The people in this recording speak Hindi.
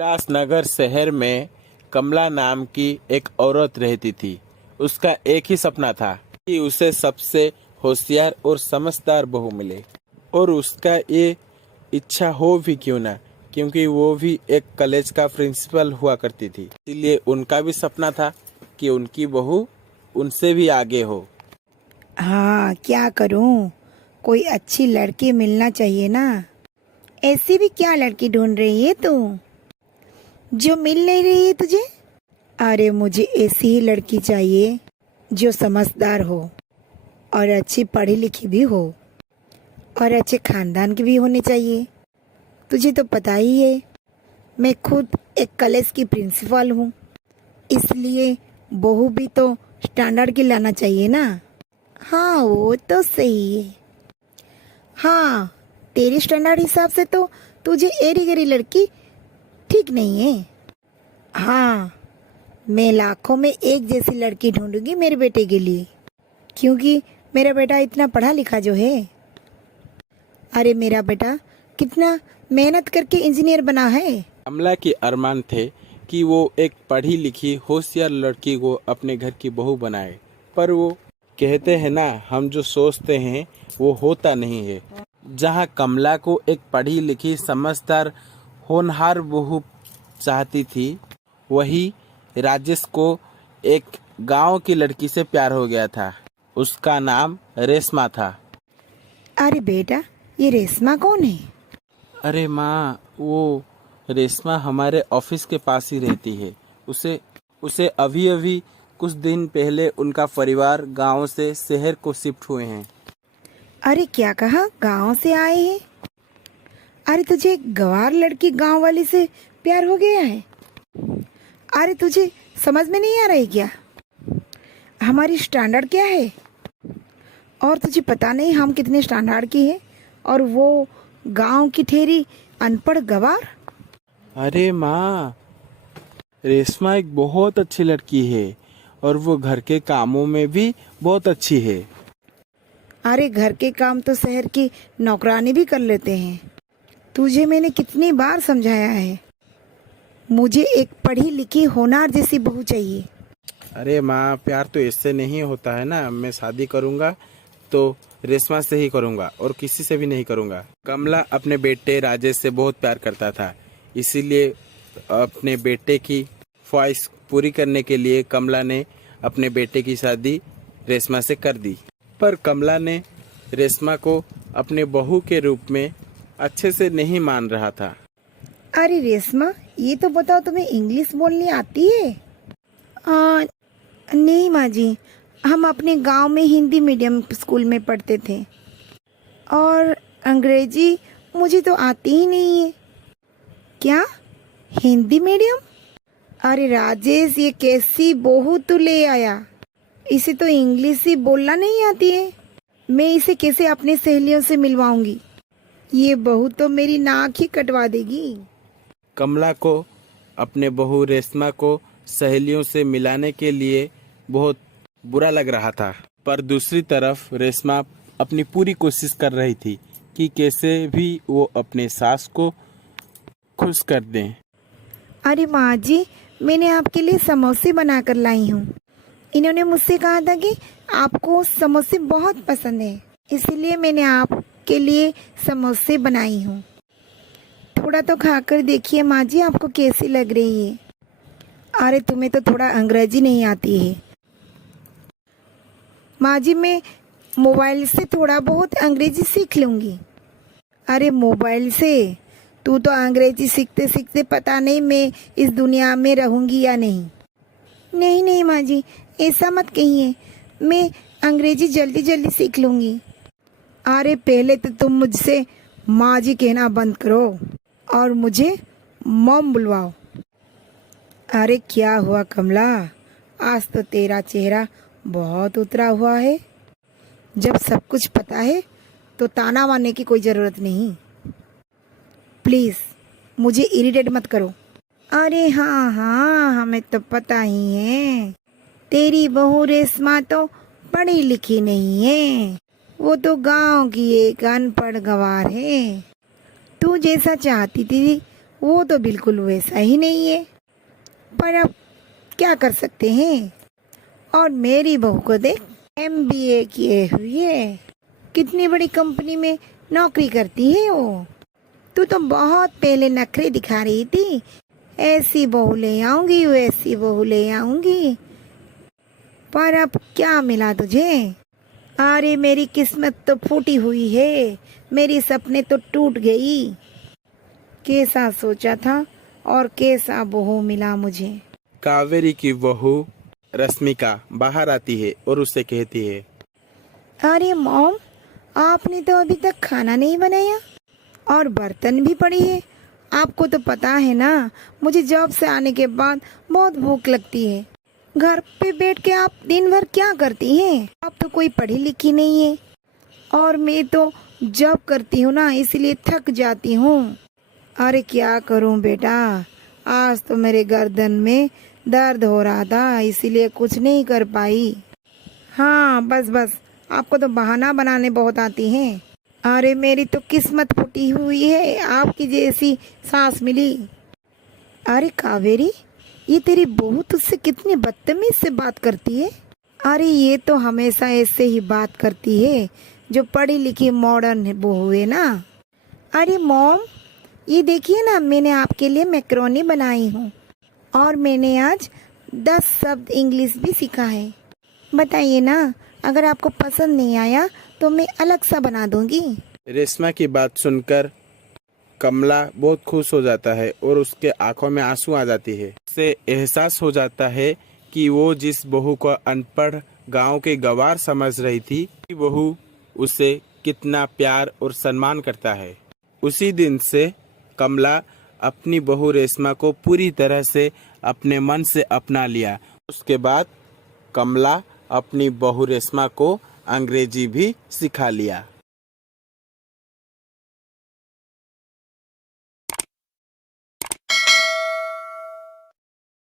उल्लासनगर शहर में कमला नाम की एक औरत रहती थी। उसका एक ही सपना था कि उसे सबसे होशियार और समझदार बहू मिले। और उसका ये इच्छा हो भी क्यों ना, क्योंकि वो भी एक कॉलेज का प्रिंसिपल हुआ करती थी। इसलिए उनका भी सपना था कि उनकी बहू उनसे भी आगे हो। हाँ, क्या करूं? कोई अच्छी लड़की मिलना चाहिए ना। ऐसी भी क्या लड़की ढूंढ रही है तू जो मिल नहीं रही है तुझे? अरे मुझे ऐसी ही लड़की चाहिए जो समझदार हो और अच्छी पढ़ी लिखी भी हो और अच्छे खानदान की भी होनी चाहिए। तुझे तो पता ही है, मैं खुद एक कॉलेज की प्रिंसिपल हूँ, इसलिए बहू भी तो स्टैंडर्ड की लाना चाहिए ना। हाँ, वो तो सही है। हाँ, तेरे स्टैंडर्ड हिसाब से तो तुझे एरी गरी लड़की ठीक नहीं है। हाँ, मैं लाखों में एक जैसी लड़की ढूंढूंगी मेरे बेटे के लिए, क्योंकि मेरा बेटा इतना पढ़ा लिखा जो है। अरे मेरा बेटा कितना मेहनत करके इंजीनियर बना है। कमला के अरमान थे कि वो एक पढ़ी लिखी होशियार लड़की को अपने घर की बहू बनाए, पर वो कहते हैं ना, हम जो सोचते हैं वो होता नहीं है। जहाँ कमला को एक पढ़ी लिखी समझदार होनहार बहू चाहती थी, वही राजेश को एक गांव की लड़की से प्यार हो गया था। उसका नाम रेशमा था। अरे बेटा, ये रेशमा कौन है? अरे माँ, वो रेशमा हमारे ऑफिस के पास ही रहती है। उसे उसे अभी अभी कुछ दिन पहले उनका परिवार गांव से शहर को शिफ्ट हुए हैं। अरे क्या कहा, गांव से आए हैं? अरे तुझे गवार लड़की गांव वाली से प्यार हो गया है? अरे तुझे समझ में नहीं आ रहा है क्या? हमारी स्टैंडर्ड क्या है? और तुझे पता नहीं हम कितने स्टैंडर्ड की हैं? और वो गांव की ठेरी अनपढ़ गवार। अरे माँ, रेशमा एक बहुत अच्छी लड़की है और वो घर के कामों में भी बहुत अच्छी है। अरे घर के काम तो शहर की नौकरानी भी कर लेते हैं। तुझे मैंने कितनी बार समझाया है, मुझे एक पढ़ी लिखी होनहार जैसी बहू चाहिए। अरे माँ, प्यार तो इससे नहीं होता है ना। मैं शादी करूँगा तो रेशमा से ही करूँगा और किसी से भी नहीं करूँगा। कमला अपने बेटे राजेश से बहुत प्यार करता था, इसीलिए अपने बेटे की ख्वाहिश पूरी करने के लिए कमला ने अपने बेटे की शादी रेशमा से कर दी। पर कमला ने रेशमा को अपने बहू के रूप में अच्छे से नहीं मान रहा था। अरे रेशमा, ये तो बताओ, तुम्हें इंग्लिश बोलनी आती है? नहीं माँ जी, हम अपने गांव में हिंदी मीडियम स्कूल में पढ़ते थे और अंग्रेजी मुझे तो आती ही नहीं है। क्या, हिंदी मीडियम? अरे राजेश, ये कैसी बहू तू ले आया? इसे तो इंग्लिश ही बोलना नहीं आती है। मैं इसे कैसे अपनी सहेलियों से मिलवाऊंगी? ये बहू तो मेरी नाक ही कटवा देगी। कमला को अपने बहू रेशमा को सहेलियों से मिलाने के लिए बहुत बुरा लग रहा था, पर दूसरी तरफ रेशमा अपनी पूरी कोशिश कर रही थी कि कैसे भी वो अपने सास को खुश कर दें। अरे माँ जी, मैंने आपके लिए समोसे बना कर लाई हूँ। इन्होंने मुझसे कहा था कि आपको समोसे बहुत पसंद है, इसीलिए मैंने आपके लिए समोसे बनाई हूँ। थोड़ा तो खाकर देखिए माँ जी, आपको कैसी लग रही है। अरे तुम्हें तो थोड़ा अंग्रेजी नहीं आती है। माँ जी, मैं मोबाइल से थोड़ा बहुत अंग्रेजी सीख लूँगी। अरे मोबाइल से? तू तो अंग्रेजी सीखते सीखते पता नहीं मैं इस दुनिया में रहूँगी या नहीं। नहीं नहीं माँ जी, ऐसा मत कहिए, मैं अंग्रेजी जल्दी जल्दी सीख लूँगी। अरे पहले तो तुम मुझसे माँ जी कहना बंद करो और मुझे मॉम बुलवाओ। अरे क्या हुआ कमला, आज तो तेरा चेहरा बहुत उतरा हुआ है। जब सब कुछ पता है तो ताना मारने की कोई ज़रूरत नहीं। प्लीज़ मुझे इरिटेट मत करो। अरे हाँ हाँ, हमें तो पता ही है, तेरी बहू रेशमा तो पढ़ी लिखी नहीं है, वो तो गांव की एक अनपढ़ गवार है। तू जैसा चाहती थी वो तो बिल्कुल वैसा ही नहीं है, पर अब क्या कर सकते हैं। और मेरी बहू को देख, एमबीए किए हुई है, कितनी बड़ी कंपनी में नौकरी करती है वो। तू तो बहुत पहले नखरे दिखा रही थी, ऐसी बहू ले आऊंगी, वैसी बहू ले आऊंगी, पर अब क्या मिला तुझे। अरे मेरी किस्मत तो फूटी हुई है, मेरी सपने तो टूट गई। कैसा सोचा था और कैसा बहू मिला मुझे। कावेरी की बहू रश्मिका बाहर आती है और उससे कहती है, अरे मॉम, आपने तो अभी तक खाना नहीं बनाया और बर्तन भी पड़ी है। आपको तो पता है ना, मुझे जॉब से आने के बाद बहुत भूख लगती है। घर पे बैठ के आप दिन भर क्या करती हैं? आप तो कोई पढ़ी लिखी नहीं है, और मैं तो जॉब करती हूँ ना, इसलिए थक जाती हूँ। अरे क्या करूँ बेटा, आज तो मेरे गर्दन में दर्द हो रहा था, इसीलिए कुछ नहीं कर पाई। हाँ बस बस, आपको तो बहाना बनाने बहुत आती हैं। अरे मेरी तो किस्मत फूटी हुई है, आपकी जैसी सास मिली। अरे कावेरी, ये तेरी बहू तुझसे कितनी बदतमीज से बात करती है। अरे ये तो हमेशा ऐसे ही बात करती है, जो पढ़ी लिखी मॉडर्न बहू है ना। अरे मॉम, ये देखिए ना, मैंने आपके लिए मैक्रोनी बनाई हूँ, और मैंने आज 10 शब्द इंग्लिश भी सीखा है। बताइए ना, अगर आपको पसंद नहीं आया तो मैं अलग सा बना दूंगी। रेशमा की बात सुनकर कमला बहुत खुश हो जाता है और उसके आंखों में आंसू आ जाती है। उसे एहसास हो जाता है कि वो जिस बहू को अनपढ़ गांव के गवार समझ रही थी, बहू उसे कितना प्यार और सम्मान करता है। उसी दिन से कमला अपनी बहू रेशमा को पूरी तरह से अपने मन से अपना लिया। उसके बाद कमला अपनी बहू रेशमा को अंग्रेजी भी सिखा लिया।